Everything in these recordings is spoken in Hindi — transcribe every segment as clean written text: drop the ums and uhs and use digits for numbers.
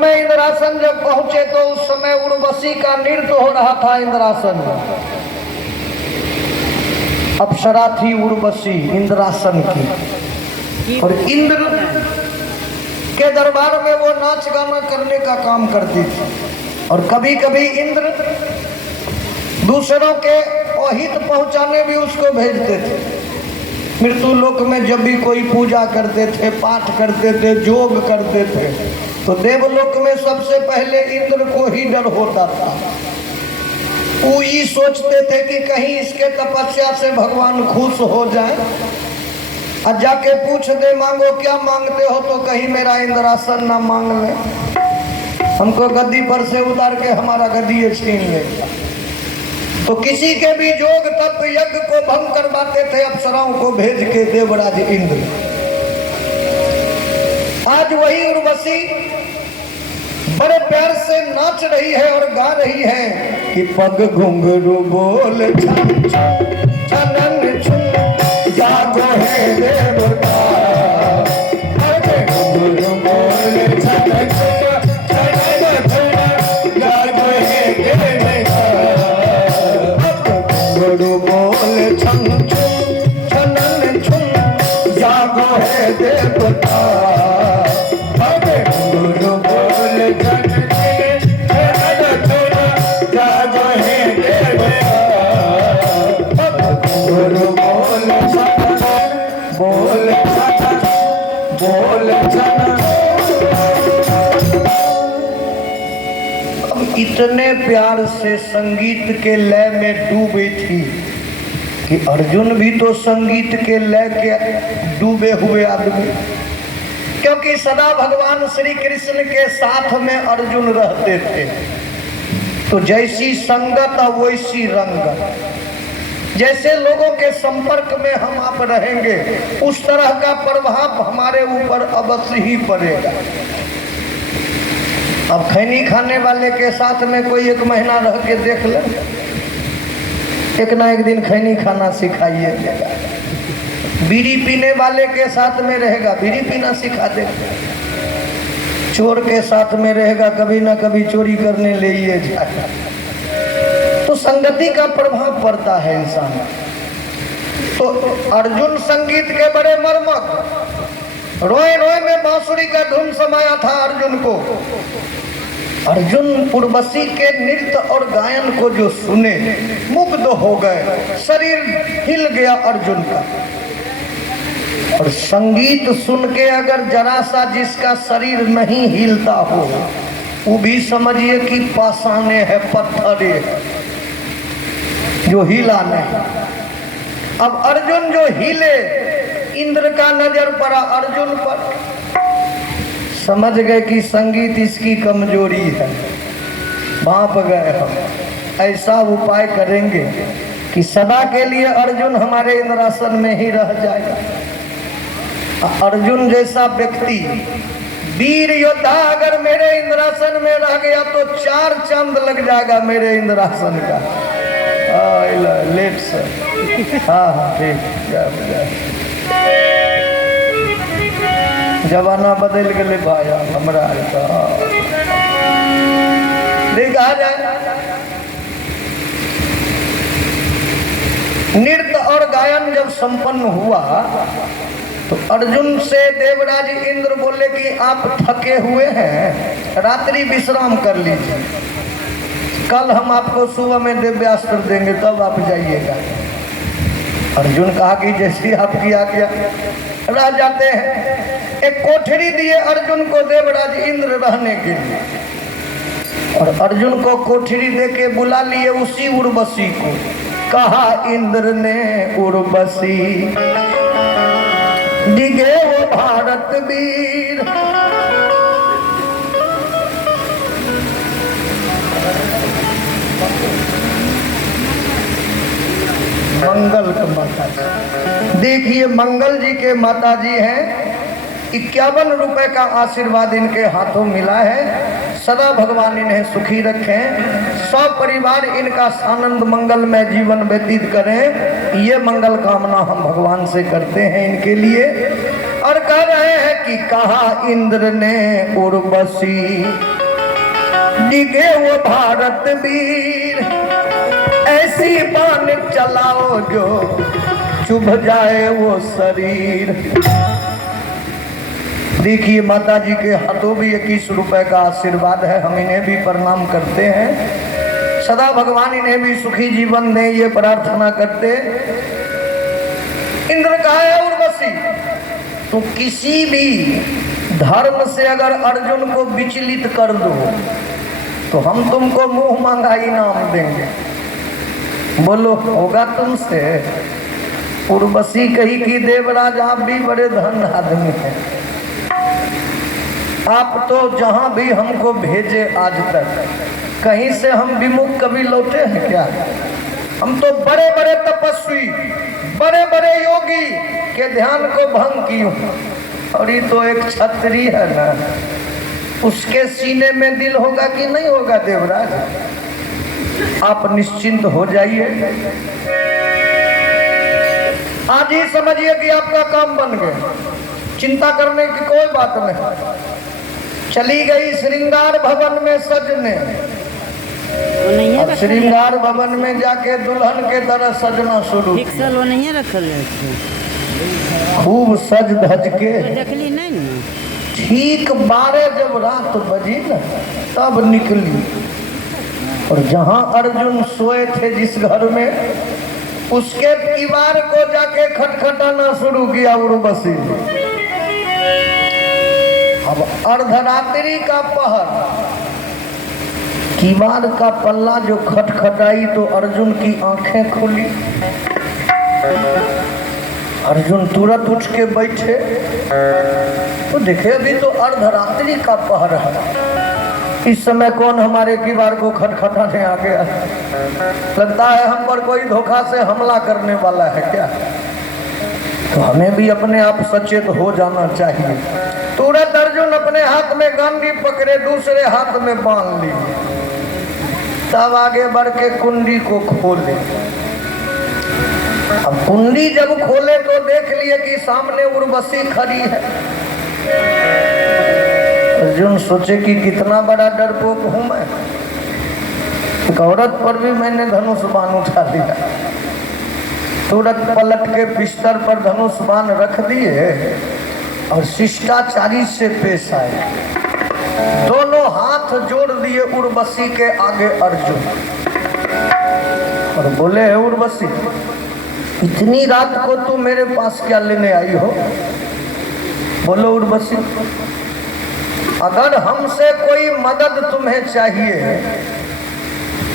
समय इंद्रासन जब पहुंचे तो उस समय उर्वशी का नृत्य हो रहा था इंद्रासन में। अप्सरा थी उर्वशी इंद्रासन की, और इंद्र के दरबार में वो नाच गाना करने का काम करती थी। और कभी कभी इंद्र दूसरों के अहित पहुंचाने भी उसको भेजते थे। मृत्यु लोक में जब भी कोई पूजा करते थे, पाठ करते थे, योग करते थे, तो देवलोक में सबसे पहले इंद्र को ही डर होता था। वो ये सोचते थे कि कहीं इसके तपस्या से भगवान खुश हो जाए, और जाके पूछ दे मांगो क्या मांगते हो, तो कहीं मेरा इंद्रासन ना मांग ले, हमको गद्दी पर से उतार के हमारा गद्दी छीन ले। तो किसी के भी योग तप यज्ञ को भंग करवाते थे अप्सराओं को भेज के देवराज इंद्र। आज वही उर्वशी बड़े प्यार से नाच रही है और गा रही है कि पग घुंघरू बोल छन छनन छुन जागो है देवता, पग घुंघरू बोल छन छनन छुन जागो है देवता, घुंघरू बोल छन छनन छुन जागो है देवता, इतने प्यार से संगीत के लय में डूबी थी कि अर्जुन भी तो संगीत के लय के डूबे हुए आदमी, क्योंकि सदा भगवान श्री कृष्ण के साथ में अर्जुन रहते थे। तो जैसी संगत वैसी रंगत, जैसे लोगों के संपर्क में हम आप रहेंगे उस तरह का प्रभाव हमारे ऊपर अवश्य ही पड़ेगा। अब खैनी खाने वाले के साथ में कोई एक महीना रह के देख ले, एक ना एक दिन खैनी खाना सिखाइए। बीड़ी पीने वाले के साथ में रहेगा, बीड़ी पीना सिखा देगा। चोर के साथ में रहेगा, कभी ना कभी चोरी करने ले ही जाएगा। तो संगति का प्रभाव पड़ता है इंसान। तो अर्जुन संगीत के बड़े मर्मक, रोए रोए में बांसुरी का धुन समाया था अर्जुन को। अर्जुन उर्वशी के नृत्य और गायन को जो सुने मुग्ध हो गए, शरीर हिल गया अर्जुन का। और संगीत सुन के अगर जरा सा जिसका शरीर नहीं हिलता हो, वो भी समझिए कि पाषाण है, पत्थर है, जो हिला नहीं। अब अर्जुन जो हिले, इंद्र का नजर पड़ा अर्जुन पर, समझ गए कि संगीत इसकी कमजोरी है, भाप गए हम। ऐसा उपाय करेंगे कि सदा के लिए अर्जुन हमारे इंद्रासन में ही रह जाएगा। अर्जुन जैसा व्यक्ति, वीर योद्धा अगर मेरे इंद्रासन में रह गया तो 4 चांद लग जाएगा मेरे इंद्रासन का। लेट सर, हाँ ठीक, जमाना बदल गए भाया हमरा देखा जाए। नृत्य और गायन जब संपन्न हुआ तो अर्जुन से देवराज इंद्र बोले कि आप थके हुए हैं, रात्रि विश्राम कर लीजिए, कल हम आपको सुबह में दिव्यास्त्र देंगे तब आप जाइएगा। अर्जुन कहा कि जैसी आपकी आज्ञा, रह जाते हैं। एक कोठरी दिए अर्जुन को देवराज इंद्र रहने के लिए, और अर्जुन को कोठरी दे के बुला लिए उसी उर्वशी को। कहा इंद्र ने उर्वशी दिगे वो भारत वीर, मंगल के माता जी, देखिए मंगल जी के माता जी हैं। 51 रुपए का आशीर्वाद इनके हाथों मिला है। सदा भगवान इन्हें सुखी रखें, सब परिवार इनका आनंद मंगल में जीवन व्यतीत करें, ये मंगल कामना हम भगवान से करते हैं इनके लिए। और कह रहे हैं कि कहा इंद्र ने उर्वशी डिगे वो भारत वीर, ऐसी बाण चलाओ जो चुभ जाए वो शरीर। देखिए माता जी के हाथों भी 21 रुपए का आशीर्वाद है, हम इन्हें भी प्रणाम करते हैं। सदा भगवान इन्हें भी सुखी जीवन दें, ये प्रार्थना करते। इंद्र कहा है उर्वशी, तो किसी भी धर्म से अगर अर्जुन को विचलित कर दो तो हम तुमको मुंह मांगा इनाम देंगे। बोलो होगा तुमसे? उर्वशी कही कि देवराज आप भी बड़े धन आदमी हैं, आप तो जहां भी हमको भेजे आज तक कहीं से हम विमुख कभी लौटे हैं क्या? हम तो बड़े बड़े तपस्वी, बड़े बड़े योगी के ध्यान को भंग किए, और ये तो एक क्षत्रिय है ना, उसके सीने में दिल होगा कि नहीं होगा? देवराज आप निश्चिंत हो जाइए, आज ही समझिए कि आपका काम बन गया, चिंता करने की कोई बात नहीं। चली गई श्रृंगार भवन में सजने, श्रृंगार भवन में जाके दुल्हन के तरह सजना शुरू, खूब सज धज के ठीक 12 जब रात बजी न तब निकली, और जहां अर्जुन सोए थे जिस घर में, उसके दीवार को जाके खटखटाना शुरू किया उर्वशी। अब अर्धरात्रि का पहर, दीवार का पल्ला जो खटखटाई तो अर्जुन की आंखें खुली। अर्जुन तुरंत उठ के बैठे तो देखे अभी तो अर्धरात्रि का पहर है, इस समय कौन हमारे दीवार को खटखटाने आ गया? लगता है हम पर कोई धोखा से हमला करने वाला है क्या? तो हमें भी अपने आप सचेत हो जाना चाहिए। तुरंत अर्जुन अपने हाथ में गांडी पकड़े, दूसरे हाथ में बांध ली, तब आगे बढ़ के कुंडी को खोले। अब कुंडी जब खोले तो देख लिए कि सामने उर्वशी खड़ी है। अर्जुन सोचे कि कितना बड़ा डरपोक हूं मैं, एक औरत पर भी मैंने धनुष बाण उठा लिया। तुरंत पलट के बिस्तर पर धनुष बाण रख दिए और शिष्टाचारी से पेश आए, दोनों हाथ जोड़ दिए उर्वशी के आगे अर्जुन, और बोले है उर्वशी, इतनी रात को तू मेरे पास क्या लेने आई हो? बोलो उर्वशी, अगर हमसे कोई मदद तुम्हें चाहिए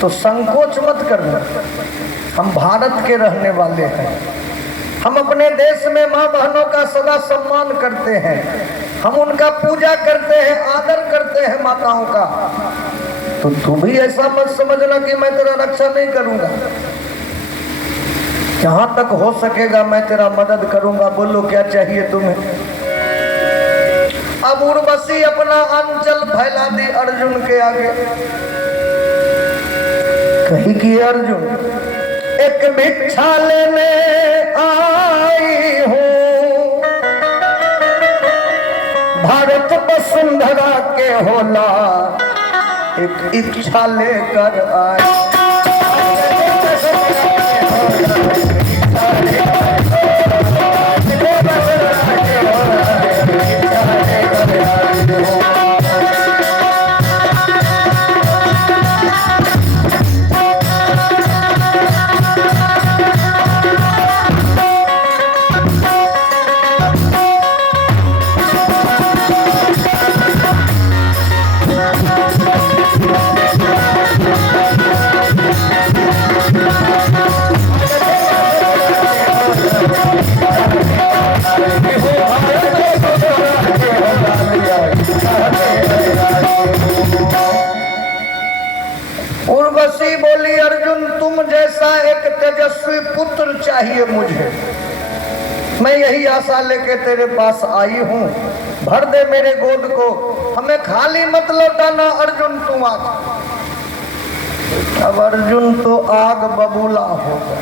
तो संकोच मत करना, हम भारत के रहने वाले हैं, हम अपने देश में माँ बहनों का सदा सम्मान करते हैं, हम उनका पूजा करते हैं, आदर करते हैं माताओं का, तो तू भी ऐसा मत समझना कि मैं तेरा रक्षा नहीं करूंगा, जहां तक हो सकेगा मैं तेरा मदद करूंगा। बोलो क्या चाहिए तुम्हें? अब उर्वशी अपना अंचल फैला दी अर्जुन के आगे, कही कि अर्जुन एक भिक्षा लेने आई हूँ, भारत वसुंधरा के होला एक इच्छा लेकर आई। उर्वशी बोली, अर्जुन तुम जैसा एक तेजस्वी पुत्र चाहिए मुझे, मैं यही आशा लेके तेरे पास आई हूँ, भर दे मेरे गोद को, हमें खाली मत लौटाना अर्जुन तुम आज। अब अर्जुन तो आग बबूला हो गया,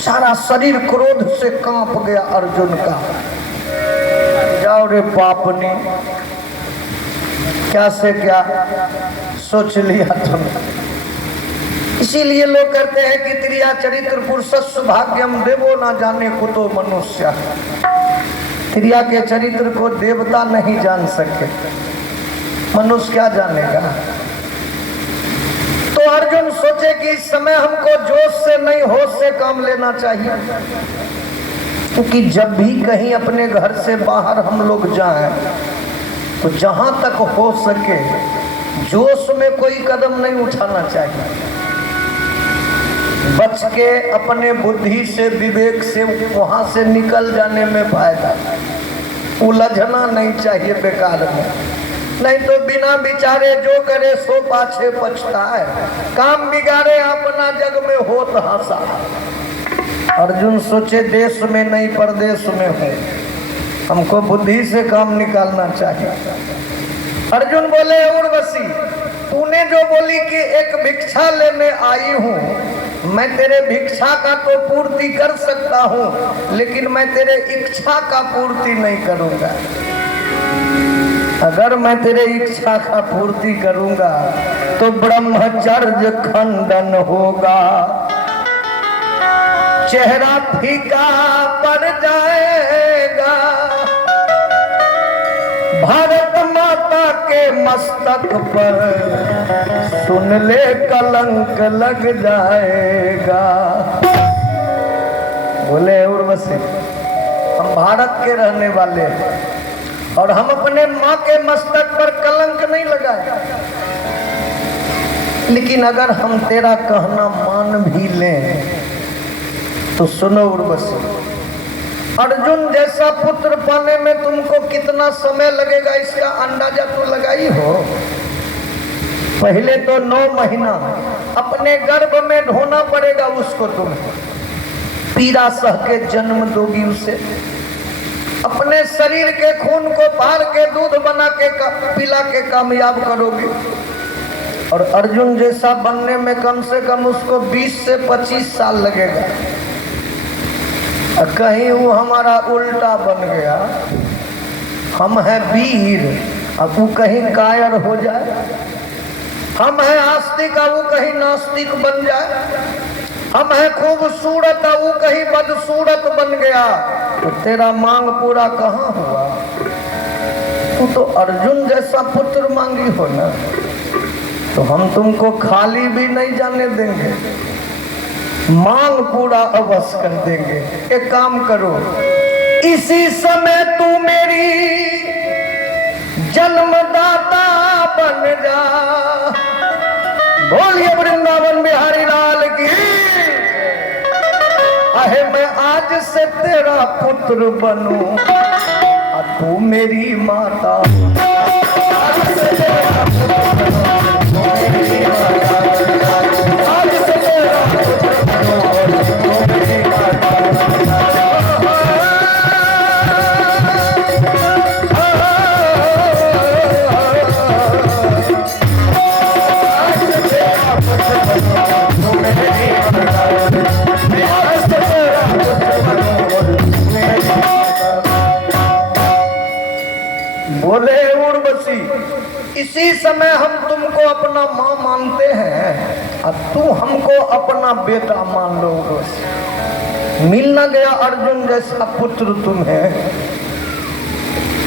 सारा शरीर क्रोध से कांप गया अर्जुन का। जाओ रे पापनी, क्या से क्या सोच लिया तुमने। इसीलिए लोग कहते हैं कि त्रिया चरित्र पुरुषस्व भाग्यम देवो ना जाने कुतो मनुष्य। त्रिया के चरित्र को देवता नहीं जान सके, मनुष्य क्या जानेगा। तो अर्जुन सोचे कि इस समय हमको जोश से नहीं होश से काम लेना चाहिए, क्योंकि जब भी कहीं अपने घर से बाहर हम लोग जाएं तो जहां तक हो सके जोश में कोई कदम नहीं उठाना चाहिए। बच के अपने बुद्धि से विवेक से वहां से निकल जाने में फायदा, उलझना नहीं चाहिए बेकार में। नहीं तो बिना विचारे जो करे सो पाछे पछता है, काम बिगाड़े अपना जग में होत हंसा। अर्जुन सोचे देश में नहीं परदेश में हूँ, हमको बुद्धि से काम निकालना चाहिए। अर्जुन बोले उर्वशी, तूने जो बोली कि एक भिक्षा लेने आई हूँ, मैं तेरे भिक्षा का तो पूर्ति कर सकता हूँ, लेकिन मैं तेरे इच्छा का पूर्ति नहीं करूँगा। अगर मैं तेरे इच्छा का पूर्ति करूँगा तो ब्रह्मचर्य खंडन होगा, चेहरा फीका पड़ जाएगा, भारत माता के मस्तक पर सुन ले कलंक लग जाएगा। बोले उर्वशी, हम भारत के रहने वाले हैं और हम अपने माँ के मस्तक पर कलंक नहीं लगाए, लेकिन अगर हम तेरा कहना मान भी लें तो सुनो उर्वशी, अर्जुन जैसा पुत्र पाने में तुमको कितना समय लगेगा इसका अंदाजा तो लगाई हो। पहले तो 9 महीना अपने गर्भ में ढोना पड़ेगा उसको, तुम पीड़ा सह के जन्म दोगी उसे, अपने शरीर के खून को फाड़ के दूध बना के पिला के कामयाब करोगे। और अर्जुन जैसा बनने में कम से कम उसको 20 से 25 साल लगेगा। कहीं वो हमारा उल्टा बन गया, हम हैं वीर अब वो कहीं कायर हो जाए, हम हैं आस्तिक अब वो कहीं नास्तिक बन जाए, हम हैं खूबसूरत अब वो कहीं बदसूरत बन गया, तो तेरा मांग पूरा कहाँ हुआ। तू तो अर्जुन जैसा पुत्र मांगी हो ना, तो हम तुमको खाली भी नहीं जाने देंगे, मांग पूरा अवश्य कर देंगे। एक काम करो, इसी समय तू मेरी जन्मदाता बन जा। बोलिए वृंदावन बिहारी लाल की। अहे मैं आज से तेरा पुत्र बनूं और तू मेरी माता। आज से तेरा पुत्र बनूं, तू मेरी माता। आज से तेरा पुत्र बनूं, तू मेरी माता। बोले उर्वशी, इसी समय हम तुमको अपना माँ मानते हैं और तू हमको अपना बेटा मान लो। उर्वशी, मिल न गया अर्जुन जैसा पुत्र तुम्हें,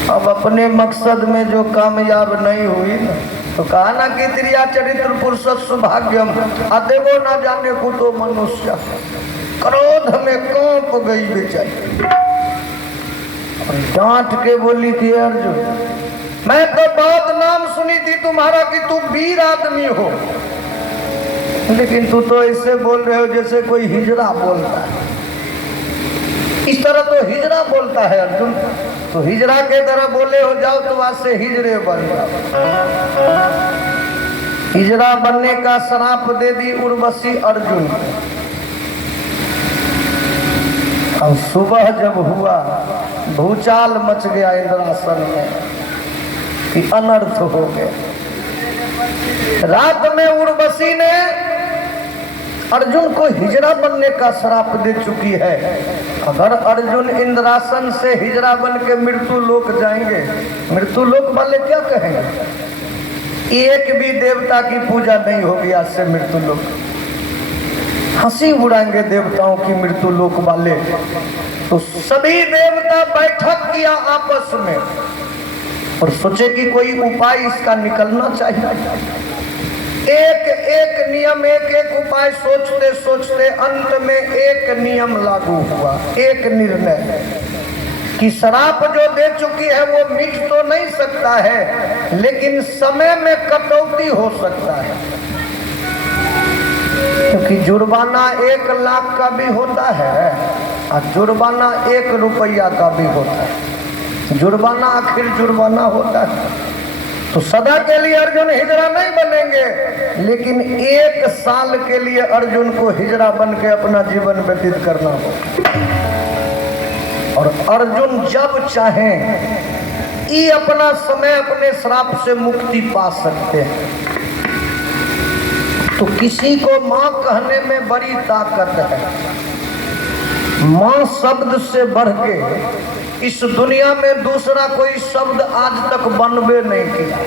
अब अपने मकसद में जो कामयाब नहीं हुई ना, तो कहा ना कि त्रिया चरित्र पुरुषस्व भाग्यम अदेवो न जाने कुतो मनुष्य। क्रोध में कांप गई बेचारी और डांट के बोली थी, अर्जुन मैं तो बहुत नाम सुनी थी तुम्हारा कि तू वीर आदमी हो, लेकिन तू तो ऐसे बोल रहे हो जैसे कोई हिजड़ा बोलता है। इस तरह तो हिजड़ा बोलता है अर्जुन, तो हिजड़ा के तरह बोले हो जाओ तो आज से हिजड़े बन जाओ। हिजड़ा बनने का श्राप दे दी उर्वशी अर्जुन। अब सुबह जब हुआ भूचाल मच गया इंद्रासन में कि अनर्थ हो गया। रात में उर्वशी ने अर्जुन को हिजड़ा बनने का श्राप दे चुकी है अगर अर्जुन इंद्रासन से हिजड़ा बन के मृत्यु लोक जाएंगे, मृत्यु लोक वाले क्या कहेंगे? एक भी देवता की पूजा नहीं होगी आज से मृत्यु लोक। हंसी उड़ाएंगे देवताओं की मृत्यु लोक वाले। तो सभी देवता बैठक किया आपस में और सोचे कि कोई उपाय इसका निकलना चाहिए। एक एक नियम, एक एक उपाय सोचते सोचते अंत में एक नियम लागू हुआ, एक निर्णय कि शराप जो दे चुकी है वो मिट तो नहीं सकता है, लेकिन समय में कटौती हो सकता है। क्योंकि जुर्माना 1 लाख का भी होता है और जुर्माना 1 रुपया का भी होता है। जुर्माना आखिर जुर्माना होता है। तो सदा के लिए अर्जुन हिजड़ा नहीं बनेंगे, लेकिन 1 साल के लिए अर्जुन को हिजड़ा बन के अपना जीवन व्यतीत करना होगा। और अर्जुन जब चाहें ये अपना समय अपने श्राप से मुक्ति पा सकते हैं। तो किसी को माँ कहने में बड़ी ताकत है। माँ शब्द से बढ़ के इस दुनिया में दूसरा कोई शब्द आज तक बनबे नहीं किया।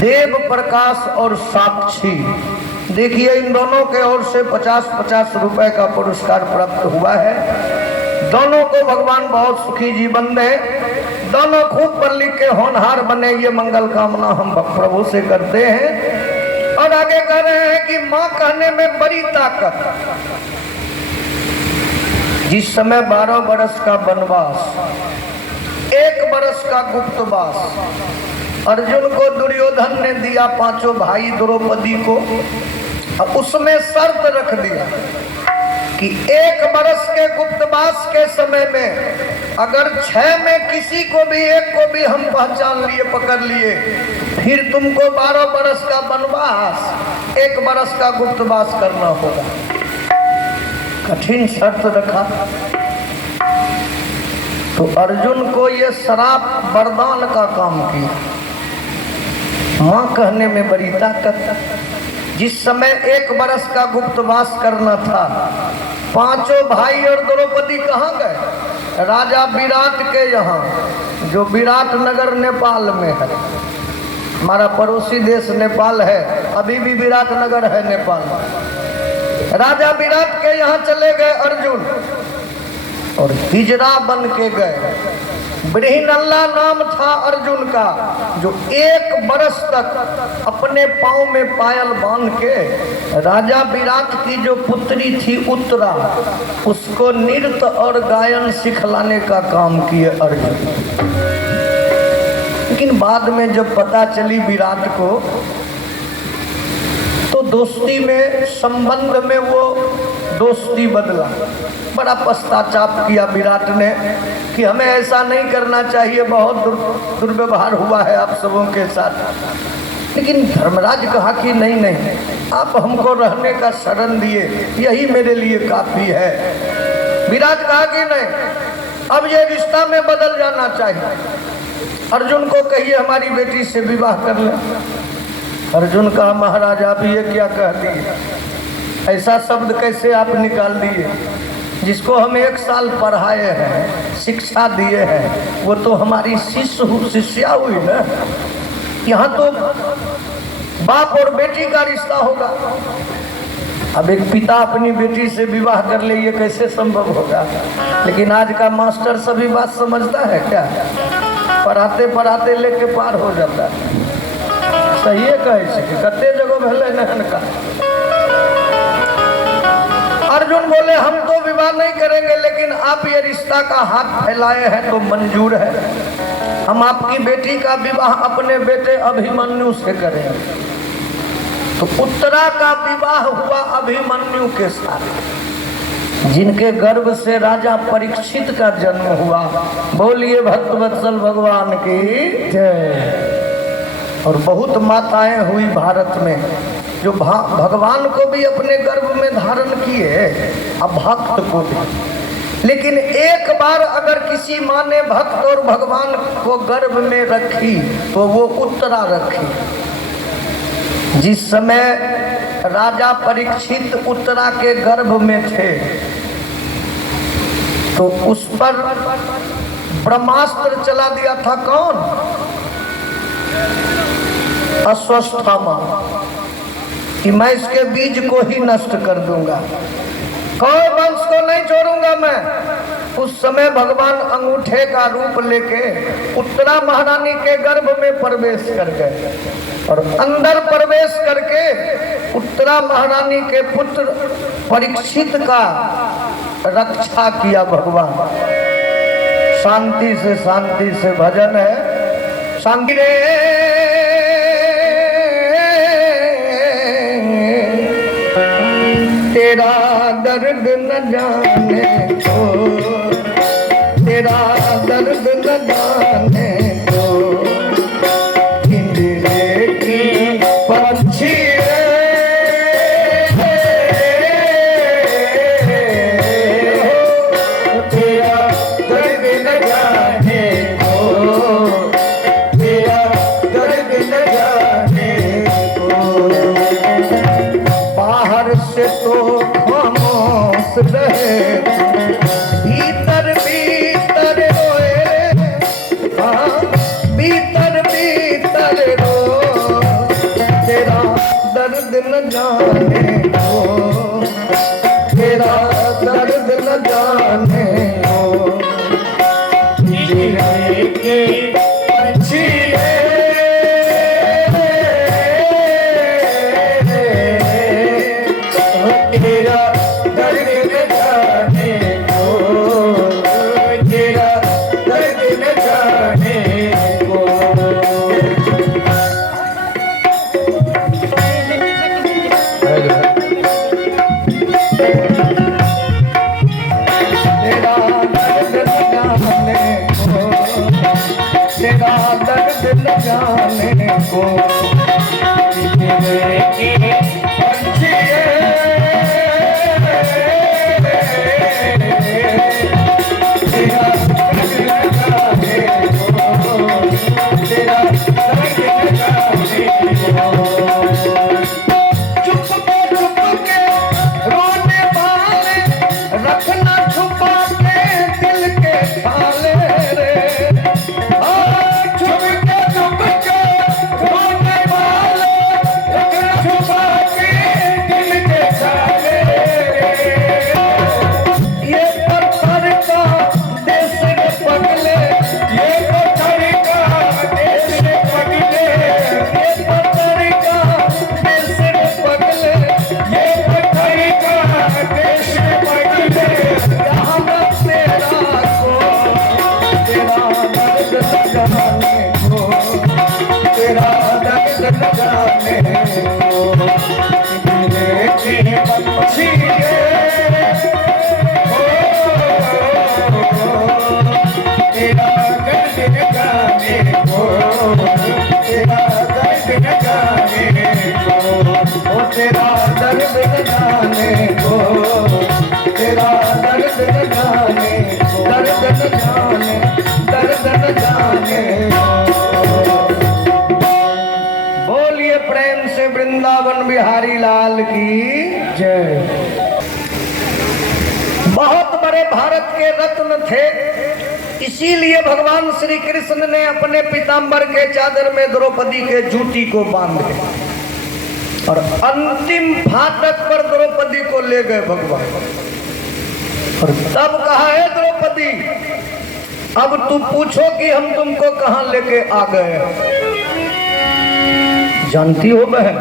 देव प्रकाश और साक्षी, देखिए इन दोनों के ओर से 50-50 रुपए का पुरस्कार प्राप्त हुआ है। दोनों को भगवान बहुत सुखी जीवन दे, दोनों खूब पढ़ लिख के होनहार बने, ये मंगल कामना हम प्रभु से करते हैं। और आगे कह रहे हैं कि माँ कहने में बड़ी ताकत। जिस समय 12 बरस का वनवास, 1 बरस का गुप्तवास अर्जुन को दुर्योधन ने दिया, 5 भाई द्रौपदी को, और उसमें शर्त रख दिया कि 1 बरस के गुप्तवास के समय में अगर 6 में किसी को भी 1 को भी हम पहचान लिए, पकड़ लिए, फिर तुमको 12 बरस का वनवास, 1 बरस का गुप्तवास करना होगा। कठिन शर्त रखा। तो अर्जुन को ये श्राप वरदान का काम किया। माँ कहने में बड़ी ताकत। जिस समय 1 बरस का गुप्तवास करना था, 5 भाई और द्रौपदी कहाँ गए? राजा विराट के यहाँ, जो विराट नगर नेपाल में है। हमारा पड़ोसी देश नेपाल है, अभी भी विराट नगर है नेपाल में। राजा विराट के यहाँ चले गए अर्जुन और हिजड़ा बन के गए। बृहनल्ला नाम था अर्जुन का, जो 1 बरस तक अपने पाँव में पायल बांध के राजा विराट की जो पुत्री थी उत्तरा, उसको नृत्य और गायन सिखलाने का काम किए अर्जुन। लेकिन बाद में जब पता चली विराट को, तो दोस्ती में, संबंध में वो दोस्ती बदला। बड़ा पश्चाताप किया विराट ने कि हमें ऐसा नहीं करना चाहिए, बहुत दुर्व्यवहार हुआ है आप सबों के साथ। लेकिन धर्मराज कहा कि नहीं नहीं, आप हमको रहने का शरण दिए, यही मेरे लिए काफ़ी है। विराट कहा कि नहीं, अब ये रिश्ता में बदल जाना चाहिए। अर्जुन को कहिए हमारी बेटी से विवाह कर ले। अर्जुन कहा महाराज आप ये क्या कह दिए, ऐसा शब्द कैसे आप निकाल दिए? जिसको हम 1 साल पढ़ाए हैं, शिक्षा दिए हैं, वो तो हमारी शिष्या हुई ना। यहाँ तो बाप और बेटी का रिश्ता होगा। अब एक पिता अपनी बेटी से विवाह कर ले, ये कैसे संभव होगा? लेकिन आज का मास्टर सभी बात समझता है क्या? पढ़ाते पढ़ाते लेके पार हो जाता है। सही है, कहे कते जगह भले नहन का। अर्जुन बोले हम तो विवाह नहीं करेंगे, लेकिन आप ये रिश्ता का हाथ फैलाए हैं तो मंजूर है। हम आपकी बेटी का विवाह अपने बेटे अभिमन्यु से करेंगे। तो उत्तरा का विवाह हुआ अभिमन्यु के साथ, जिनके गर्भ से राजा परीक्षित का जन्म हुआ। बोलिए भक्तवत्सल भगवान की जय। और बहुत माताएं हुई भारत में जो भगवान को भी अपने गर्भ में धारण किए, अब भक्त को भी। लेकिन एक बार अगर किसी माँ ने भक्त और भगवान को गर्भ में रखी तो वो उत्तरा रखी। जिस समय राजा परीक्षित उत्तरा के गर्भ में थे, तो उस पर ब्रह्मास्त्र चला दिया था कौन? अश्वत्थामा, कि मैं इसके बीज को ही नष्ट कर दूंगा, कोई वंश को नहीं छोड़ूंगा मैं। उस समय भगवान अंगूठे का रूप लेके उत्तरा महारानी के गर्भ में प्रवेश कर गए और अंदर प्रवेश करके उत्तरा महारानी के पुत्र परीक्षित का रक्षा किया भगवान। शांति से भजन है। शांति रे तेरा दर्द न जाने को, तेरा दर्द न जाने को, इंद्रिय की पक्षी तेरा दर्द न जाने को, तेरा दर्द न जाने को। बाहर से तो खामोश रहे, भीतर भीतर रोए, हाँ भीतर भीतर रो, तेरा दर्द न जाने को, तेरा दर्द न जाने को। जीने की अच्छी तेरा दर्द न जाने को, तेरा दर्द न जाने को। तेरा दर्द न जाने को, तेरा दर्द न जाने को। तेरे की अच्छी तेरा दर्द न जाने को, तेरा दर्द न जाने को, दर्द न जाने, दर्द न जाने को। बोलिए प्रेम से वृंदावन बिहारी लाल की जय। बहुत बड़े भारत के रत्न थे, इसीलिए भगवान श्री कृष्ण ने अपने पीताम्बर के चादर में द्रौपदी के जूती को बांधे और अंतिम फाटक पर द्रौपदी को ले गए भगवान। और तब कहा है द्रौपदी, अब तू पूछो कि हम तुमको कहां लेके आ गए। जानती हो बहन,